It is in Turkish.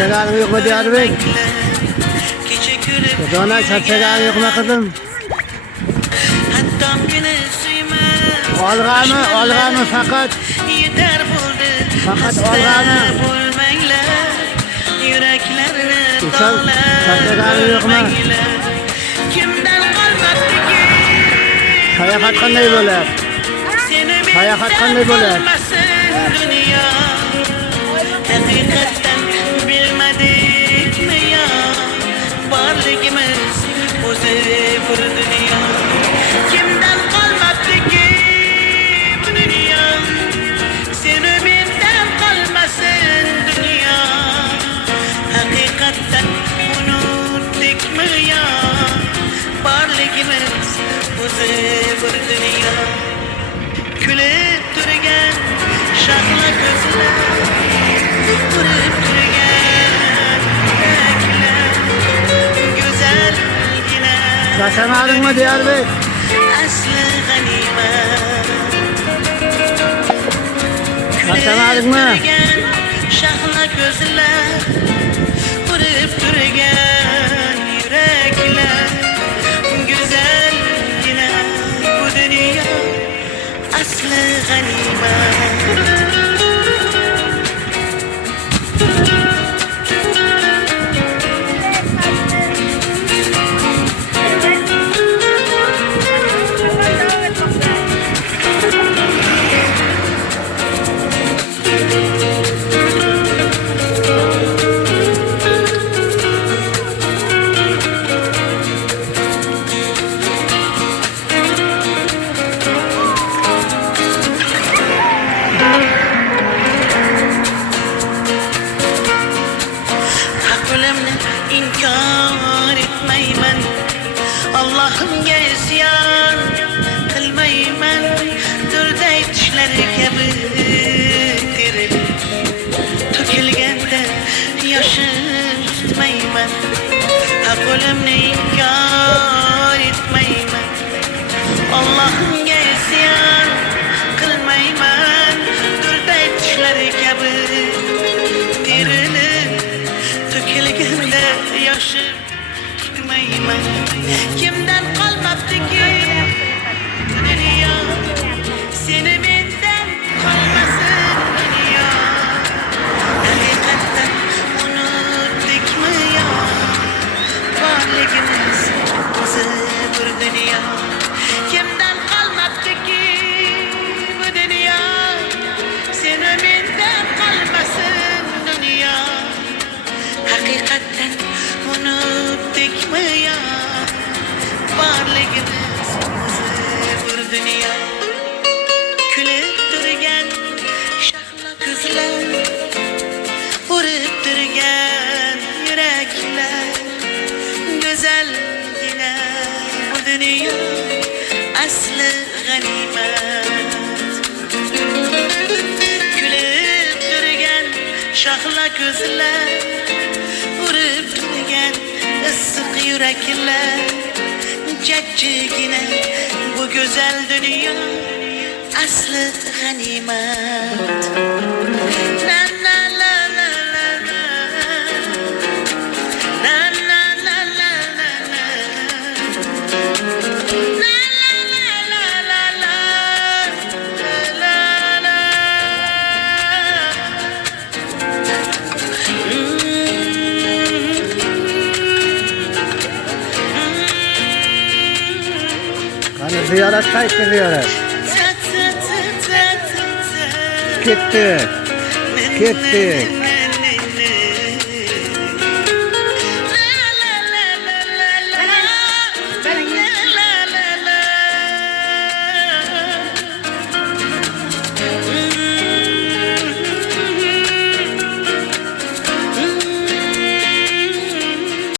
Çatçagan yok mu Diyarbek? Kızana çatçagan yok mu kızım? Olga mı fakat? Fakat olga mı? Uçal çatçagan yok mu? Sayahat qanday bo'lar? Sayahat qanday bo'lar? Hakikaten bilmedik mi ya? Varlığımız o'zi bir dünya. Kimden kalmadı ki bu dünya? Seni benden kalmasın dünya. Hakikaten unuttuk mu ya? Varlığımız o'zi bir dünya. Külüp durgan şahla gözler, vurup durgan yürekler, güzel yine Yaşamadın mı Diyarbek? aslı ganimet. Yaşamadın mı? Durgan şahla gözler, vurup durgan yürekler, güzel yine bu dünya aslı ganimet. Ölümni inkar etmeymen, Allah'ımga isyan qilmayman. Durday tushlar kabi terilib to'kilganda yoshim tutmayman. Haq o'limni inkar etmeymen, Allah'ımga isyan qilmayman. Durday tushlar kabi terilib to'kilganda yoshim tutmayman. Kimdan qolmabdi ki dunyo? Seni mendan qolmasin dunyo. Haqiqatdan unutdikmi yo? Borligimiz o'zi bir dunyo. Kimdan qolmabdi ki bu dunyo? Seni mendan qolmasin dunyo. Hakikaten unuttuk mu ya? Varlığımız bir dünya. Külüp durgan şahla kızlar, vurup durgan yürekler, güzel yine bu dünya aslı ganimet. Külüp durgan şahla kızlar, vurup durgan ıssık yürekler, cacıgine bu güzel dünya aslı ganimet. La la la la la la, la la la la la la, la la la la la, la la. Hani ziyaret kayıtlı ziyaret. Gittik.